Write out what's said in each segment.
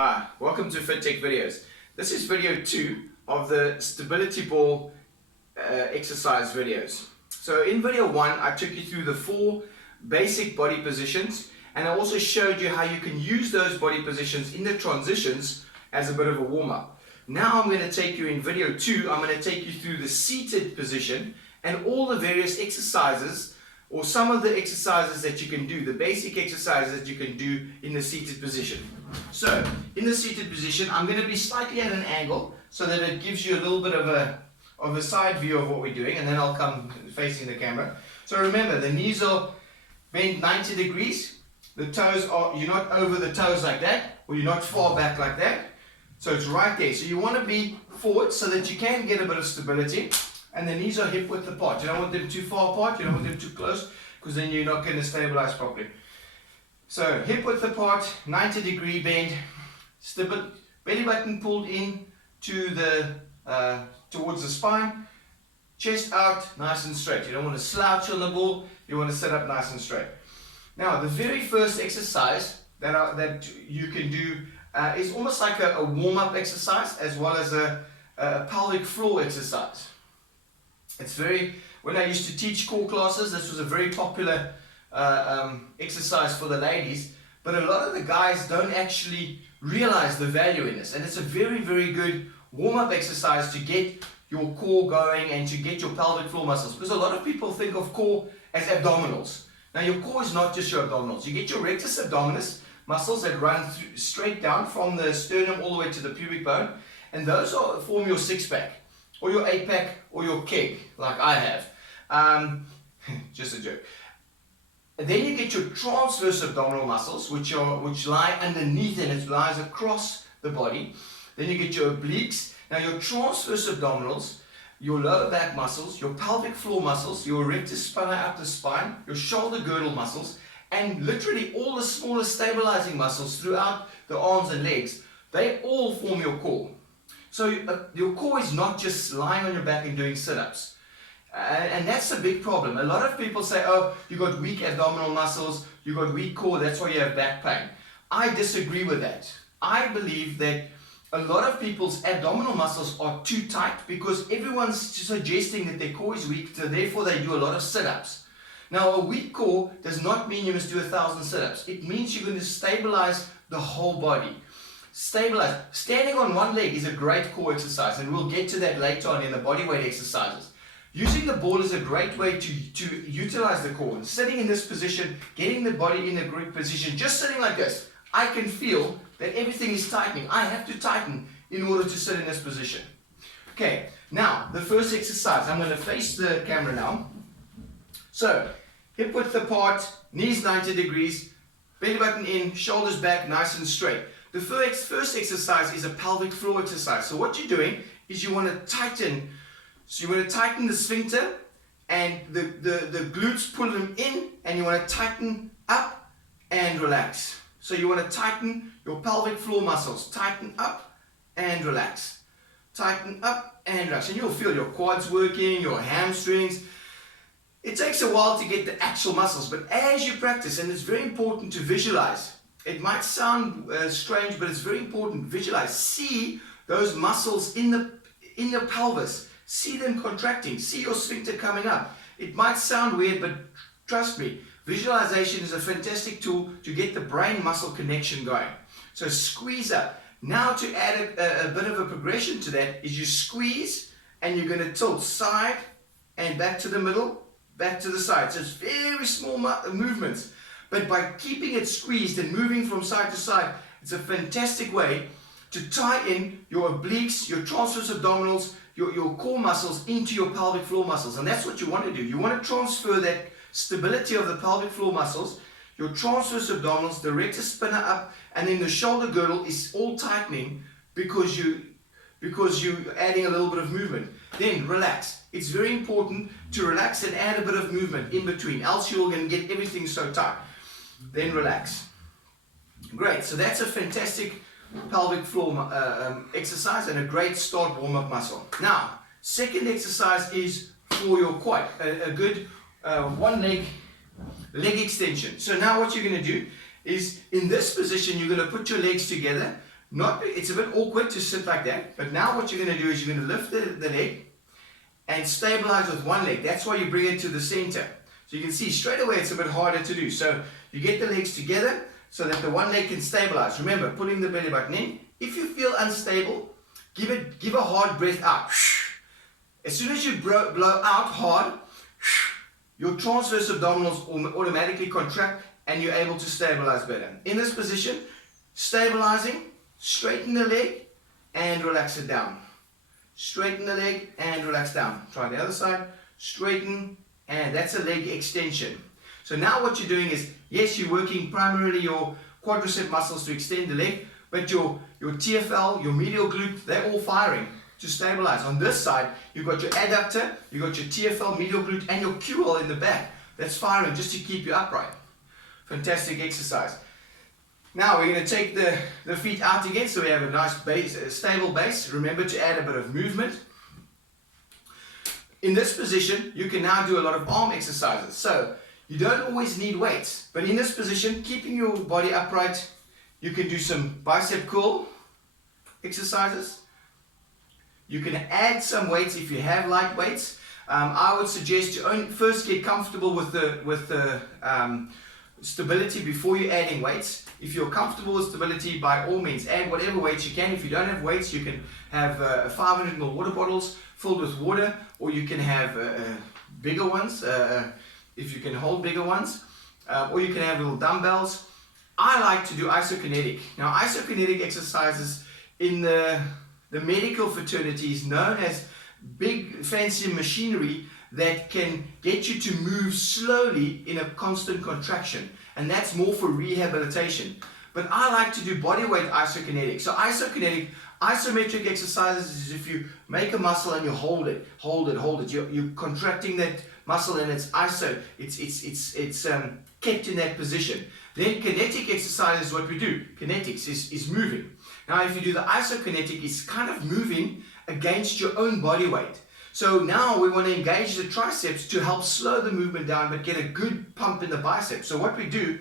Hi, welcome to FitTech Videos. This is video 2 of the stability ball exercise videos. So in video 1 I took you through the 4 basic body positions, and I also showed you how you can use those body positions in the transitions as a bit of a warm-up. Now I'm going to take you in video 2, I'm going to take you through the seated position and all the various exercises, or some of the exercises that you can do, the basic exercises that you can do in the seated position. So, in the seated position, I'm going to be slightly at an angle so that it gives you a little bit of a side view of what we're doing, and then I'll come facing the camera. So remember, the knees are bent 90 degrees, the toes are, you're not over the toes like that, or you're not far back like that. So it's right there. So you want to be forward so that you can get a bit of stability. And the knees are hip width apart. You don't want them too far apart, you don't want them too close, because then you're not going to stabilize properly. So hip width apart, 90-degree bend, belly button pulled in to the towards the spine, chest out, nice and straight. You don't want to slouch on the ball, you want to sit up nice and straight. Now the very first exercise that you can do is almost like a warm-up exercise, as well as a pelvic floor exercise. When I used to teach core classes, this was a very popular exercise for the ladies, but a lot of the guys don't actually realize the value in this, and it's a very, very good warm-up exercise to get your core going and to get your pelvic floor muscles, because a lot of people think of core as abdominals. Now your core is not just your abdominals. You get your rectus abdominis muscles that run straight down from the sternum all the way to the pubic bone, and those form your six-pack, or your 8-pack, or your keg, like I have. Just a joke. And then you get your transverse abdominal muscles, which lie underneath, and it lies across the body. Then you get your obliques. Now your transverse abdominals, your lower back muscles, your pelvic floor muscles, your rectus spina up the spine, your shoulder girdle muscles, and literally all the smaller stabilizing muscles throughout the arms and legs, they all form your core. So your core is not just lying on your back and doing sit-ups. And that's a big problem. A lot of people say, oh, you got weak abdominal muscles, you got weak core, that's why you have back pain. I disagree with that. I believe that a lot of people's abdominal muscles are too tight because everyone's suggesting that their core is weak, so therefore they do a lot of sit-ups. Now, a weak core does not mean you must do 1,000 sit-ups. It means you're going to stabilize the whole body. Stabilize. Standing on one leg is a great core exercise, and we'll get to that later on in the body weight exercises. Using the ball is a great way to utilize the core. And sitting in this position, getting the body in a great position, just sitting like this, I can feel that everything is tightening. I have to tighten in order to sit in this position. Okay, now the first exercise. I'm going to face the camera now. So, hip width apart, knees 90 degrees, belly button in, shoulders back, nice and straight. The first exercise is a pelvic floor exercise. So what you're doing is you want to tighten. So you want to tighten the sphincter, and the glutes, pull them in, and you want to tighten up and relax. So you want to tighten your pelvic floor muscles. Tighten up and relax. Tighten up and relax. And you'll feel your quads working, your hamstrings. It takes a while to get the actual muscles, but as you practice, and it's very important to visualize. It might sound strange, but it's very important. Visualize. See those muscles in the pelvis. See them contracting. See your sphincter coming up. It might sound weird, but trust me, visualization is a fantastic tool to get the brain-muscle connection going. So squeeze up. Now to add a bit of a progression to that is you squeeze, and you're going to tilt side and back to the middle, back to the side. So it's very small movements. But by keeping it squeezed and moving from side to side, it's a fantastic way to tie in your obliques, your transverse abdominals, your core muscles into your pelvic floor muscles. And that's what you want to do. You want to transfer that stability of the pelvic floor muscles, your transverse abdominals, the rectus spina up, and then the shoulder girdle is all tightening because you're adding a little bit of movement. Then relax. It's very important to relax and add a bit of movement in between, else you're going to get everything so tight. Then relax. Great, so that's a fantastic pelvic floor exercise and a great start warm-up muscle. Now, second exercise is for your quad, a good one leg extension. So now what you're going to do is, in this position, you're going to put your legs together, It's a bit awkward to sit like that, but now what you're going to do is you're going to lift the leg and stabilize with one leg. That's why you bring it to the center. So you can see straight away it's a bit harder to do. So you get the legs together so that the one leg can stabilize. Remember, pulling the belly button in. If you feel unstable, give a hard breath out. As soon as you blow out hard, your transverse abdominals automatically contract and you're able to stabilize better. In this position, stabilizing, straighten the leg and relax it down. Straighten the leg and relax down. Try the other side. Straighten, and that's a leg extension. So now what you're doing is, yes, you're working primarily your quadricep muscles to extend the leg, but your TFL, your medial glute, they're all firing to stabilize. On this side, you've got your adductor, you've got your TFL, medial glute, and your QL in the back. That's firing just to keep you upright. Fantastic exercise. Now we're going to take the feet out again so we have a nice base, a stable base. Remember to add a bit of movement. In this position, you can now do a lot of arm exercises. So you don't always need weights, but in this position, keeping your body upright, you can do some bicep curl exercises. You can add some weights if you have light weights. I would suggest you first get comfortable with the stability before you're adding weights. If you're comfortable with stability, by all means, add whatever weights you can. If you don't have weights, you can have 500 ml water bottles filled with water, or you can have bigger ones, if you can hold bigger ones, or you can have little dumbbells. I like to do isokinetic. Now, isokinetic exercises in the medical fraternity is known as big fancy machinery that can get you to move slowly in a constant contraction, and that's more for rehabilitation. But I like to do bodyweight isokinetic. So isometric exercises is if you make a muscle and you hold it. You're contracting that muscle and it's kept in that position. Then kinetic exercise is what we do. Kinetics is moving. Now if you do the isokinetic, it's kind of moving against your own body weight. So now we want to engage the triceps to help slow the movement down but get a good pump in the biceps. So what we do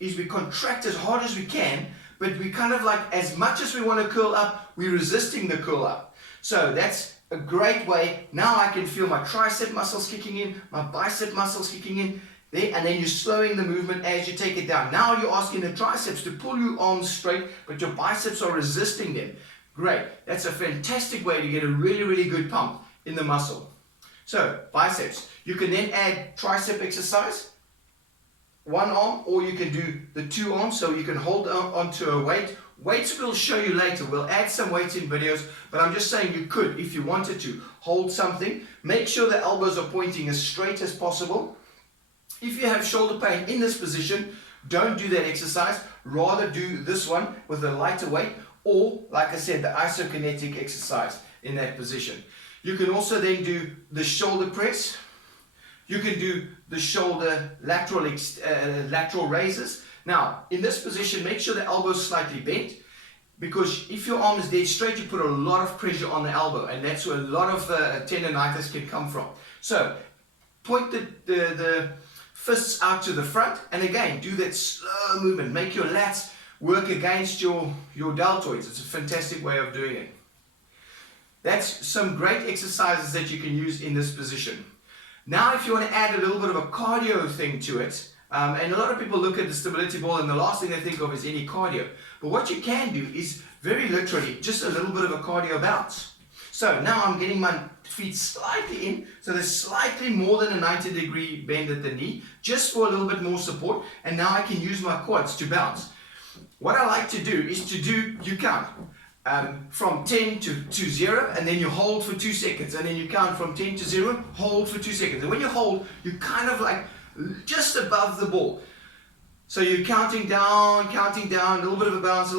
is we contract as hard as we can, but we kind of like, as much as we want to curl up, we're resisting the curl up. So that's a great way. Now I can feel my tricep muscles kicking in, my bicep muscles kicking in, there, and then you're slowing the movement as you take it down. Now you're asking the triceps to pull your arms straight, but your biceps are resisting them. Great. That's a fantastic way to get a really, really good pump in the muscle. So biceps. You can then add tricep exercise, one arm, or you can do the two arms, so you can hold onto a weight. Weights we'll show you later. We'll add some weights in videos, but I'm just saying you could, if you wanted to, hold something. Make sure the elbows are pointing as straight as possible. If you have shoulder pain in this position, don't do that exercise. Rather do this one with a lighter weight, or like I said, the isokinetic exercise in that position. You can also then do the shoulder press. You can do the shoulder lateral raises. Now, in this position, make sure the elbow is slightly bent, because if your arm is dead straight, you put a lot of pressure on the elbow, and that's where a lot of tendonitis can come from. So, point the fists out to the front, and again, do that slow movement. Make your lats work against your deltoids. It's a fantastic way of doing it. That's some great exercises that you can use in this position. Now, if you want to add a little bit of a cardio thing to it, and a lot of people look at the stability ball and the last thing they think of is any cardio. But what you can do is very literally just a little bit of a cardio bounce. So now I'm getting my feet slightly in, so there's slightly more than a 90-degree bend at the knee, just for a little bit more support, and now I can use my quads to bounce. What I like to do is you count from 10 to 0, and then you hold for 2 seconds, and then you count from 10 to 0, hold for 2 seconds. And when you hold, you're kind of like just above the ball. So you're counting down, a little bit of a bounce,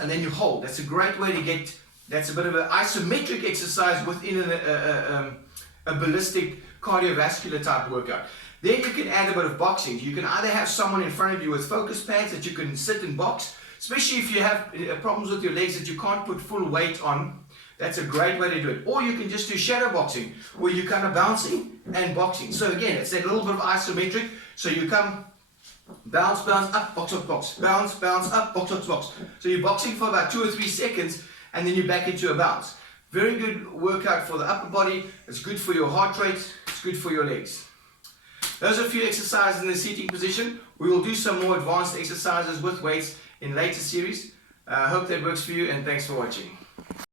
and then you hold. That's a great way to get, that's a bit of an isometric exercise within a ballistic cardiovascular type workout. Then you can add a bit of boxing. You can either have someone in front of you with focus pads that you can sit and box, especially if you have problems with your legs that you can't put full weight on. That's a great way to do it. Or you can just do shadow boxing, where you're kind of bouncing and boxing. So again, it's that little bit of isometric. So you come Bounce, bounce, up, box, box, box. Bounce, bounce, up, box, box, box. So you're boxing for about 2 or 3 seconds and then you're back into a bounce. Very good workout for the upper body. It's good for your heart rate. It's good for your legs. Those are a few exercises in the seating position. We will do some more advanced exercises with weights in later series. I hope that works for you, and thanks for watching.